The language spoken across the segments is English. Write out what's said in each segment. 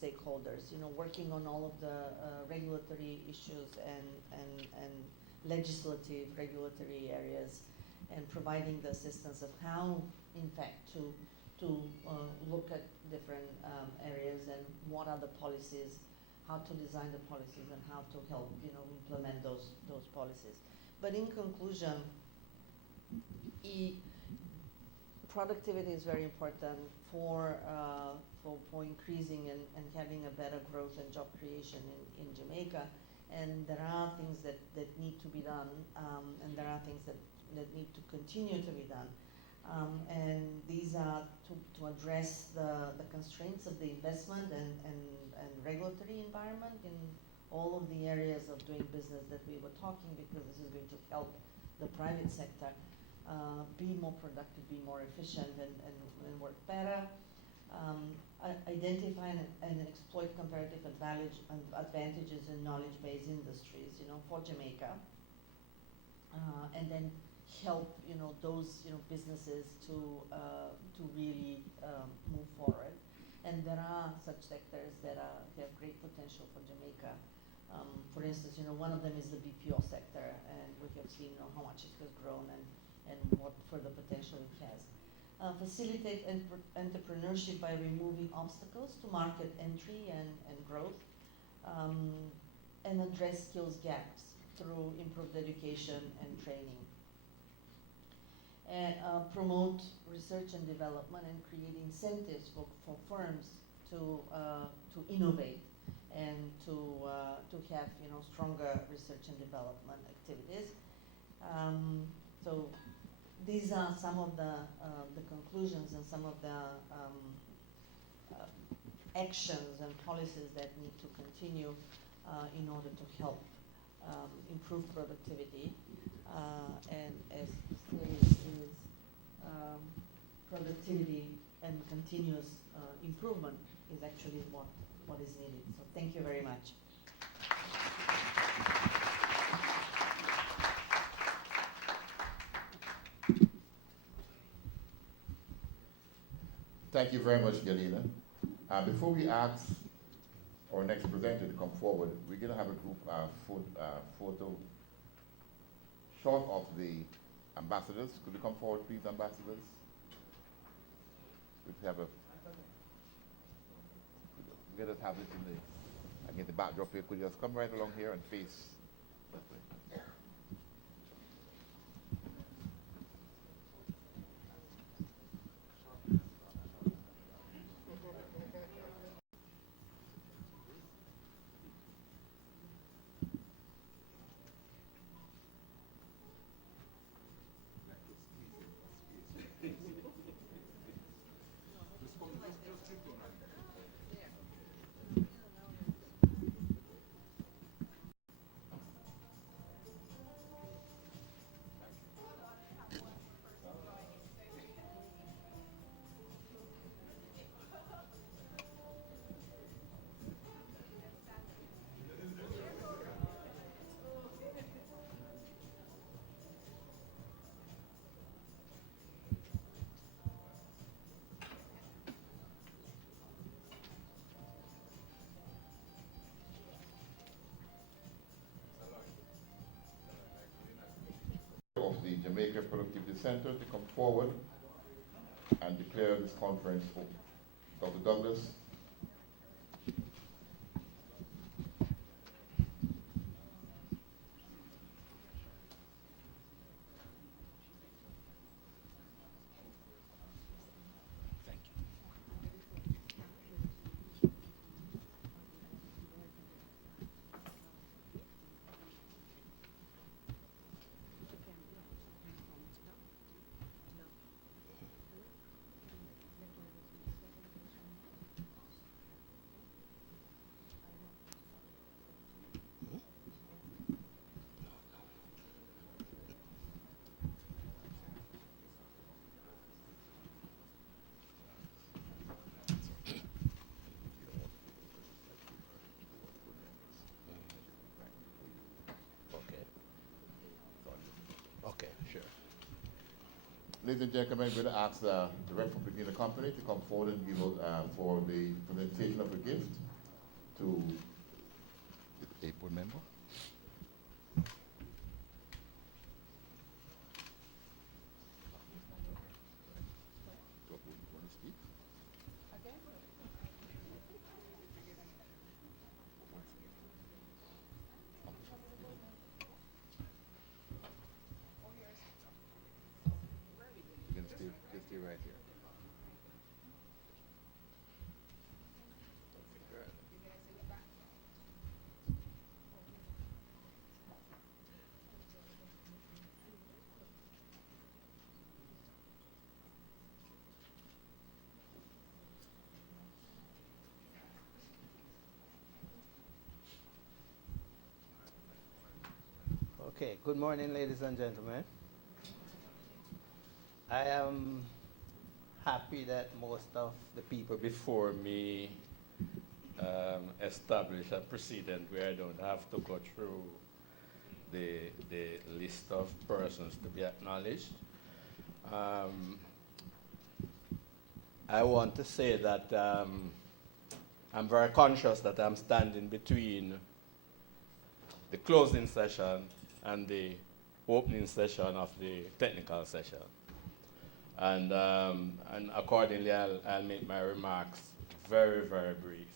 stakeholders, working on all of the regulatory issues and legislative regulatory areas, and providing the assistance of how, in fact, to look at different areas and what are the policies, how to design the policies, and how to help implement those policies. But in conclusion, productivity is very important for increasing and having a better growth and job creation in Jamaica. And there are things that need to be done, and there are things that need to continue to be done. And these are to address the constraints of the investment and regulatory environment in all of the areas of doing business that we were talking, because this is going to help the private sector be more productive, be more efficient, and work better. Identify and exploit comparative advantages in knowledge-based industries, for Jamaica, and then help those businesses to really move forward. And there are such sectors that have great potential for Jamaica. For instance, one of them is the BPO sector, and we have seen how much it has grown and what further potential it has. Facilitate entrepreneurship by removing obstacles to market entry and growth, and address skills gaps through improved education and training. And promote research and development and create incentives for firms to innovate and to have stronger research and development activities. So these are some of the conclusions and some of the actions and policies that need to continue in order to help improve productivity. And as is productivity and continuous improvement is actually what is needed. So thank you very much. Thank you very much, Galina. Before we ask our next presenter to come forward, we're going to have a group photo shot of the ambassadors. Could you come forward, please, ambassadors? We have let us have this against the backdrop here. Could you just come right along here and face that way? Of the Jamaica Productivity Center to come forward and declare this conference open. Dr. Douglas. Ladies and gentlemen, I'm going to ask the representative of the company to come forward and give for the presentation of a gift. to a board member. Want to speak? You can stay right here. Okay, good morning, ladies and gentlemen. I am happy that most of the people before me established a precedent where I don't have to go through the list of persons to be acknowledged. I want to say that I'm very conscious that I'm standing between the closing session and the opening session of the technical session. And accordingly, I'll make my remarks very, very brief.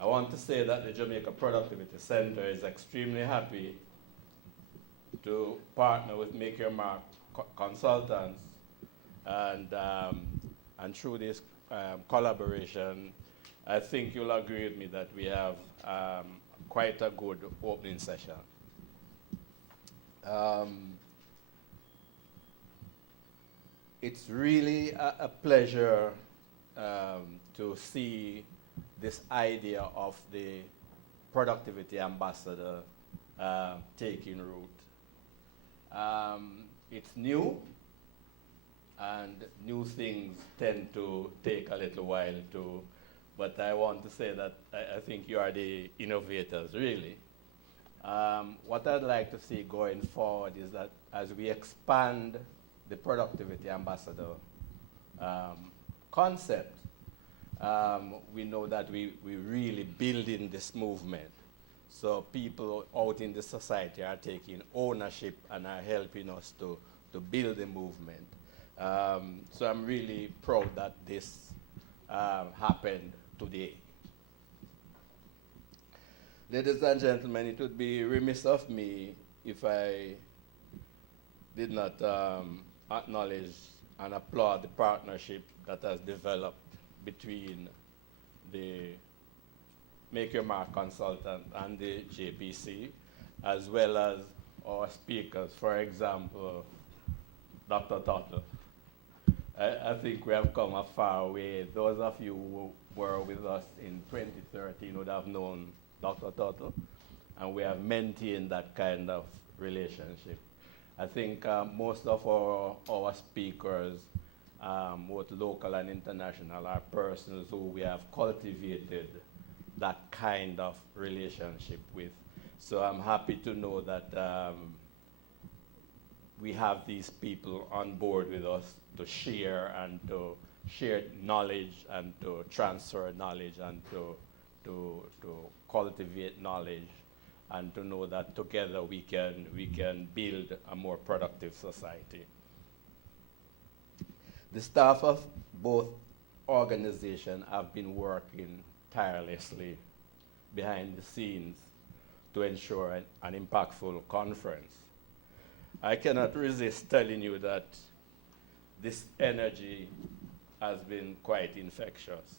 I want to say that the Jamaica Productivity Center is extremely happy to partner with Make Your Mark consultants, and through this collaboration, I think you'll agree with me that we have quite a good opening session. It's really a pleasure to see this idea of the productivity ambassador taking root. It's new, and new things tend to take a little while to, but I want to say that I think you are the innovators, really. What I'd like to see going forward is that as we expand the productivity ambassador concept, we know that we really building this movement. So people out in the society are taking ownership and are helping us to build the movement. So I'm really proud that this happened today. Ladies and gentlemen, it would be remiss of me if I did not acknowledge and applaud the partnership that has developed between the Make Your Mark consultant and the JPC, as well as our speakers. For example, Dr. Tuttle. I think we have come a far way. Those of you who were with us in 2013 would have known Dr. Tuttle, and we have maintained that kind of relationship. I think most of our speakers, both local and international, are persons who we have cultivated that kind of relationship with. So I'm happy to know that we have these people on board with us to share and to share knowledge and to transfer knowledge and to cultivate knowledge, and to know that together we can build a more productive society. The staff of both organizations have been working tirelessly behind the scenes to ensure an impactful conference. I cannot resist telling you that this energy has been quite infectious.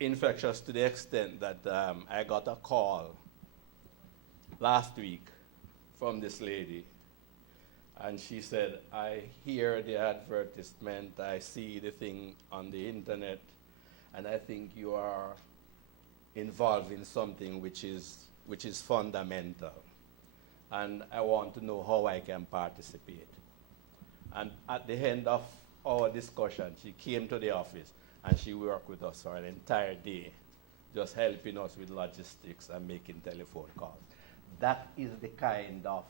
Infectious to the extent that I got a call last week from this lady, and she said, I hear the advertisement, I see the thing on the internet, and I think you are involved in something which is fundamental, and I want to know how I can participate. And at the end of our discussion, she came to the office and she worked with us for an entire day, just helping us with logistics and making telephone calls. That is the kind of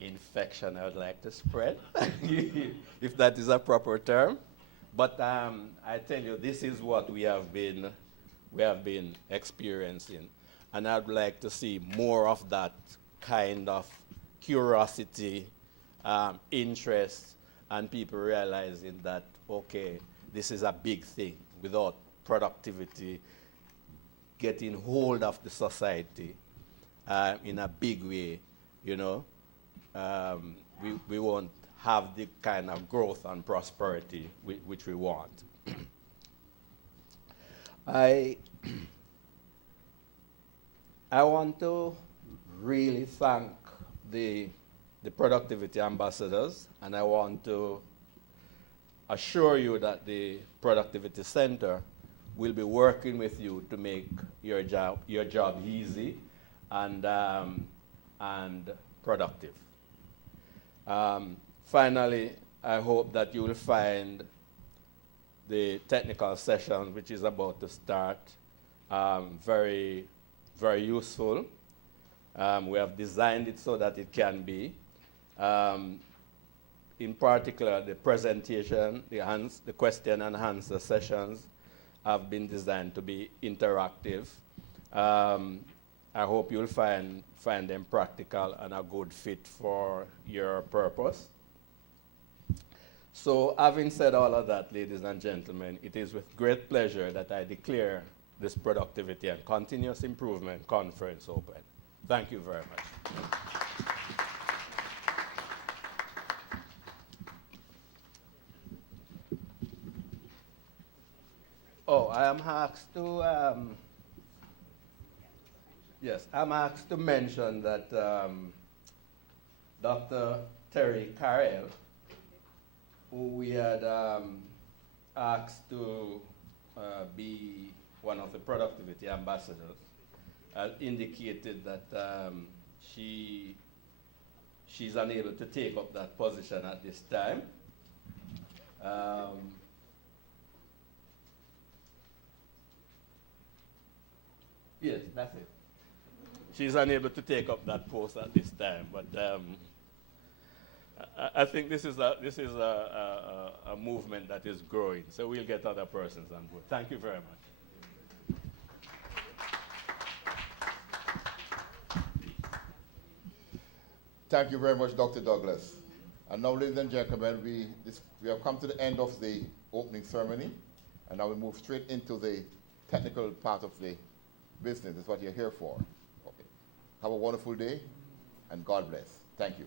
infection I would like to spread, if that is a proper term. But I tell you, this is what we have been experiencing, and I'd like to see more of that kind of curiosity, interest, and people realizing that, okay, this is a big thing. Without productivity getting hold of the society in a big way, you know, we won't have the kind of growth and prosperity which we want. I want to really thank the productivity ambassadors, and I want to assure you that the Productivity Center will be working with you to make your job easy and productive. Finally, I hope that you will find the technical session, which is about to start, very, very useful. We have designed it so that it can be. In particular, the presentation, the question and answer sessions have been designed to be interactive. I hope you'll find them practical and a good fit for your purpose. So having said all of that, ladies and gentlemen, it is with great pleasure that I declare this Productivity and Continuous Improvement Conference open. Thank you very much. Oh, I am asked to, yes, I'm asked to mention that Dr. Terry Carrell, who we had asked to be one of the productivity ambassadors, indicated that she's unable to take up that position at this time. Yes, that's it. She's unable to take up that post at this time, but I think this is a movement that is growing, so we'll get other persons on board. Thank you very much. Thank you very much, Dr. Douglas. And now, ladies and gentlemen, we have come to the end of the opening ceremony, and now we move straight into the technical part of the business. That's what you're here for. Okay. Have a wonderful day, and God bless. Thank you.